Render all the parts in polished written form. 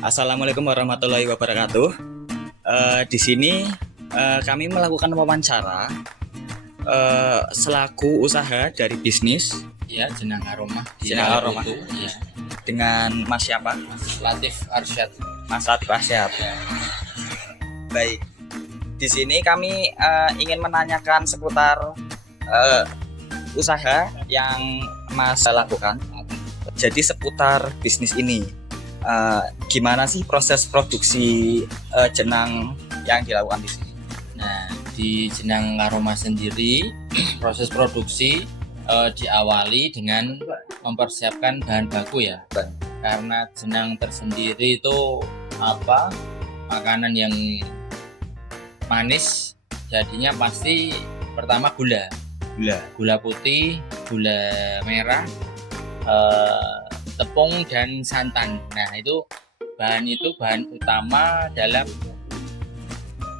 Assalamualaikum warahmatullahi wabarakatuh. Di sini kami melakukan wawancara selaku usaha dari bisnis Ya, Jenang Aroma di Jenang Aroma. itu ya. Dengan Mas siapa? Mas Latif Arsyad. Mas Latif Arsyad. Ya. Baik. Di sini kami ingin menanyakan seputar usaha yang Mas lakukan. Jadi seputar bisnis ini, gimana sih proses produksi jenang yang dilakukan di sini? Nah, di Jenang Aroma sendiri proses produksi diawali dengan mempersiapkan bahan baku ya. Karena jenang tersendiri itu makanan yang manis, jadinya pasti pertama gula putih, gula merah, tepung dan santan. Nah, itu bahan utama dalam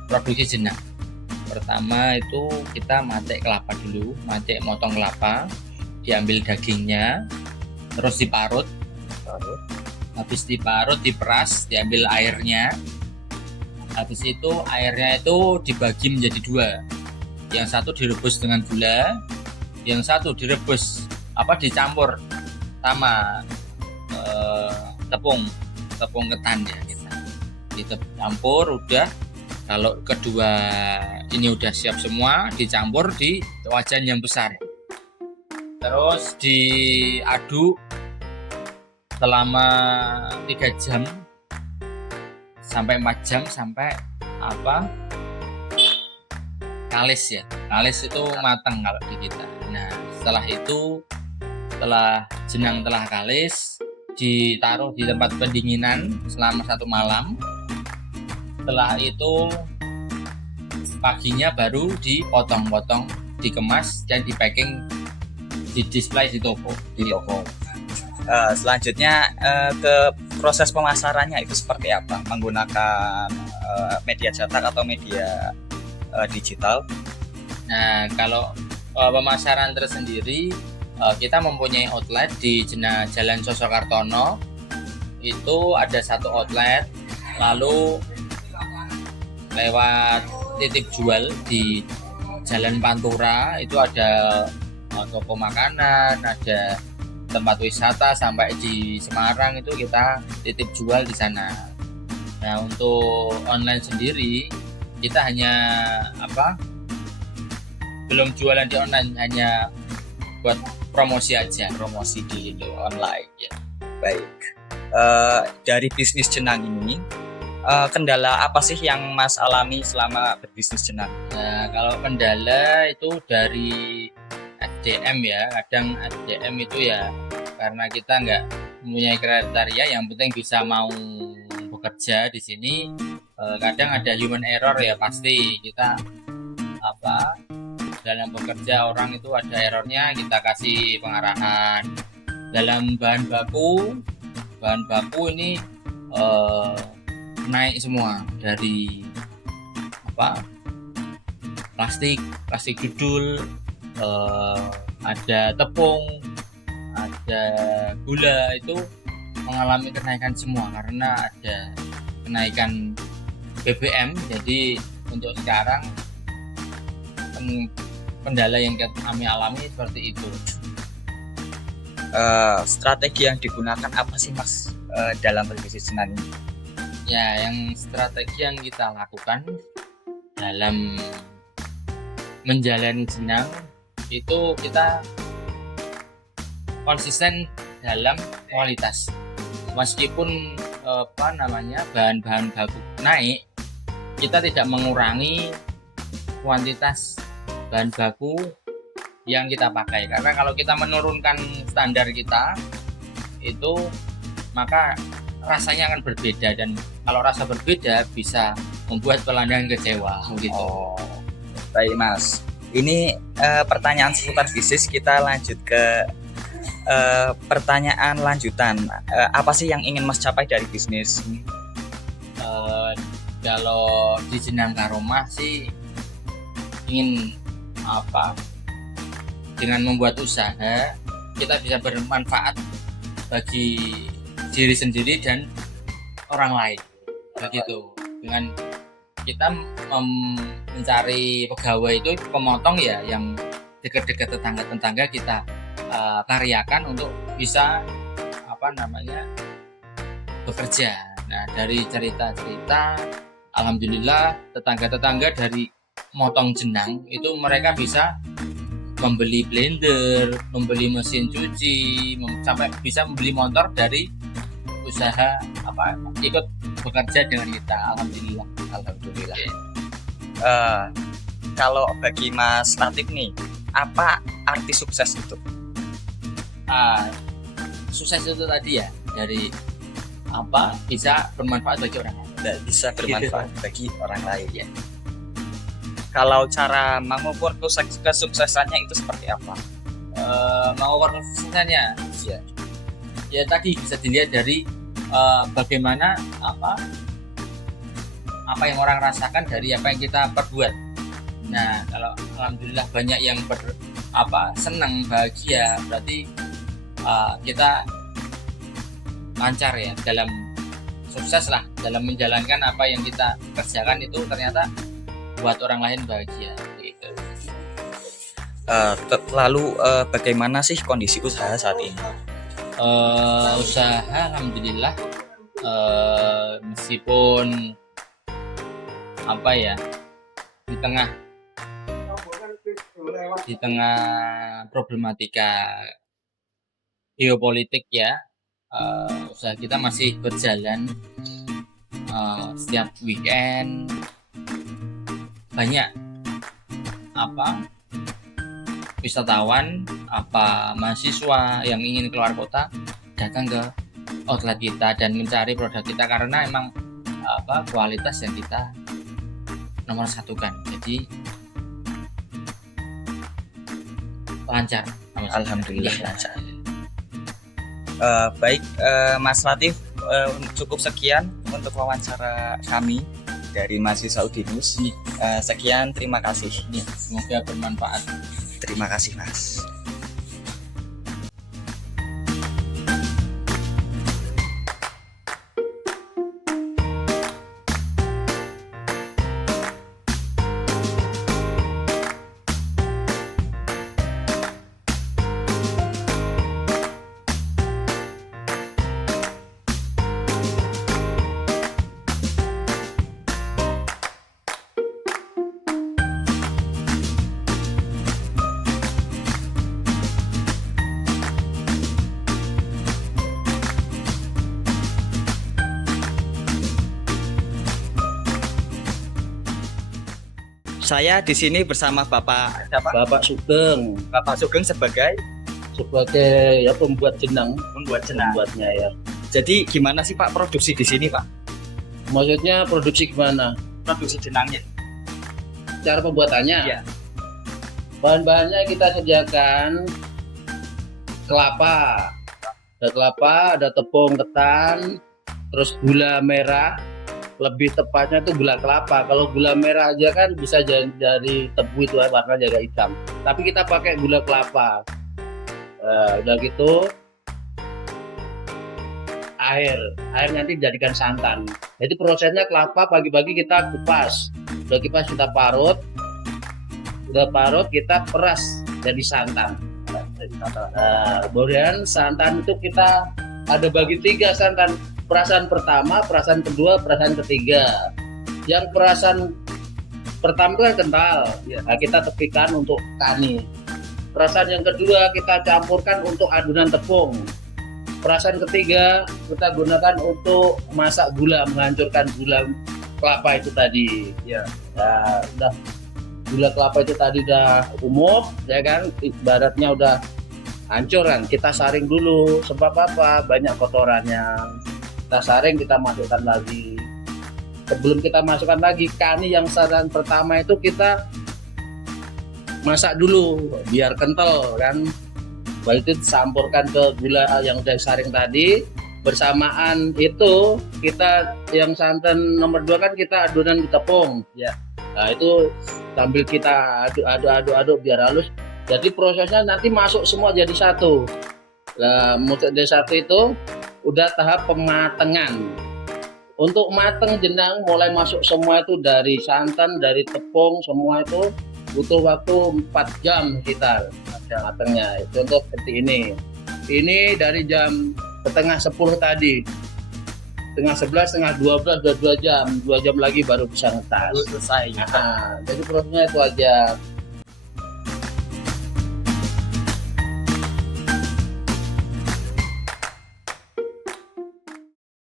produksi jenang. Pertama itu kita matek kelapa dulu, motong kelapa, diambil dagingnya, terus diparut. Habis diparut, diperas, diambil airnya. Habis itu airnya itu dibagi menjadi dua. Yang satu direbus dengan gula, yang satu direbus dicampur sama tepung ketan ya kita campur. Udah, kalau kedua ini udah siap semua, dicampur di wajan yang besar, terus diaduk selama 3 jam sampai 4 jam sampai kalis itu matang kalau di kita. Nah, setelah jenang telah kalis, ditaruh di tempat pendinginan selama 1 malam. Setelah itu paginya baru dipotong-potong, dikemas dan di packing, di display di toko. Selanjutnya ke proses pemasarannya itu seperti apa? Menggunakan media cetak atau media digital? Nah, kalau pemasaran tersendiri, kita mempunyai outlet di Jalan Sosokartono. Itu ada 1 outlet, lalu lewat titip jual di Jalan Pantura itu ada toko makanan, ada tempat wisata, sampai di Semarang itu kita titip jual di sana. Nah, untuk online sendiri kita hanya belum jualan di online, hanya buat promosi aja, Promosi di online ya. Baik. Dari bisnis jenang ini, kendala apa sih yang Mas alami selama berbisnis jenang? Nah, kalau kendala itu dari SDM ya, kadang SDM itu ya karena kita nggak mempunyai kriteria, yang penting bisa mau bekerja di sini. Kadang ada human error ya, pasti kita dalam bekerja orang itu ada errornya, kita kasih pengarahan. Dalam bahan baku ini naik semua, dari plastik dudul, ada tepung, ada gula, itu mengalami kenaikan semua karena ada kenaikan BBM. Jadi untuk sekarang kendala yang kami alami seperti itu. Strategi yang digunakan apa sih Mas dalam berbisnis jenang ini? Ya, yang strategi yang kita lakukan dalam menjalani jenang itu, kita konsisten dalam kualitas. Meskipun bahan-bahan baku naik, kita tidak mengurangi kuantitas bahan baku yang kita pakai, karena kalau kita menurunkan standar kita itu, maka rasanya akan berbeda, dan kalau rasa berbeda bisa membuat pelanggan kecewa gitu. Baik Mas, ini pertanyaan seputar bisnis. Kita lanjut ke pertanyaan lanjutan. Apa sih yang ingin Mas capai dari bisnis? Kalau di Jenang Aroma sih ingin dengan membuat usaha kita bisa bermanfaat bagi diri sendiri dan orang lain begitu. Dengan kita mencari pegawai itu pemotong ya yang dekat-dekat tetangga-tetangga kita karyakan untuk bisa bekerja. Nah, dari cerita-cerita alhamdulillah tetangga-tetangga dari motong jenang itu mereka bisa membeli blender, membeli mesin cuci, sampai bisa membeli motor dari usaha ikut bekerja dengan kita. Alhamdulillah. Kalau bagi Mas Latif nih, apa arti sukses itu? Sukses itu tadi ya dari bisa bermanfaat bagi orang lain. Bisa bermanfaat bagi orang lain ya. Kalau cara mengukur kesuksesannya itu seperti apa? Mengukur kesuksesannya ya tadi bisa dilihat dari bagaimana apa yang orang rasakan dari apa yang kita perbuat. Nah, kalau alhamdulillah banyak yang senang, bahagia, berarti kita lancar ya dalam sukses lah dalam menjalankan apa yang kita kerjakan, itu ternyata buat orang lain bahagia gitu. Lalu bagaimana sih kondisi usaha saat ini? Usaha alhamdulillah meskipun di tengah problematika geopolitik ya, usaha kita masih berjalan. Setiap weekend banyak wisatawan mahasiswa yang ingin keluar kota datang ke outlet kita dan mencari produk kita karena emang kualitas yang kita nomor satukan. Jadi lancar. Alhamdulillah lancar. Baik, Mas Latif, cukup sekian untuk wawancara kami dari mahasiswa Udinus. Sekian, terima kasih. Semoga bermanfaat. Terima kasih, Mas. Saya di sini bersama Bapak siapa? Bapak Sugeng. Bapak Sugeng sebagai ya pembuat jenang. Pembuatnya ya. Jadi gimana sih Pak produksi di sini Pak? Maksudnya produksi gimana? Produksi jenangnya. Cara pembuatannya? Iya. Bahan-bahannya kita sediakan kelapa. Ada kelapa, ada tepung ketan, terus gula merah. Lebih tepatnya itu gula kelapa. Kalau gula merah aja kan bisa dari tebu itu warna jaga hitam. Tapi kita pakai gula kelapa. Udah gitu air nanti dijadikan santan. Jadi prosesnya kelapa pagi-pagi kita kupas. Udah kita parut. Udah parut kita peras jadi santan. Kemudian santan itu kita ada bagi 3 santan. Perasan pertama, perasan kedua, perasan ketiga. Yang perasan pertama itu kan kental, nah, kita tepikan untuk kani. Perasan yang kedua kita campurkan untuk adonan tepung. Perasan ketiga kita gunakan untuk masak gula, menghancurkan gula kelapa itu tadi. Ya, udah gula kelapa itu tadi udah umum, ya kan? Ibaratnya udah hancur kan. Kita saring dulu, sebab apa? Banyak kotorannya. Kita saring, kita masukkan lagi. Sebelum kita masukkan lagi kani yang saran pertama itu kita masak dulu biar kental kan. Baru itu dicampurkan ke gula yang udah saring tadi. Bersamaan itu kita yang santan nomor 2 kan kita adonan tepung ya. Nah itu sambil kita aduk biar halus. Jadi prosesnya nanti masuk semua jadi satu. Nah, masuk jadi satu itu udah tahap pematengan. Untuk mateng jenang mulai masuk semua itu dari santan, dari tepung, semua itu butuh waktu 4 jam sekitar matengnya. Contoh seperti ini. Ini dari jam setengah 10 tadi. Setengah 11, setengah 12, udah 2 jam. 2 jam lagi baru bisa ngetas. Selesai. Nah, jadi prosesnya itu aja.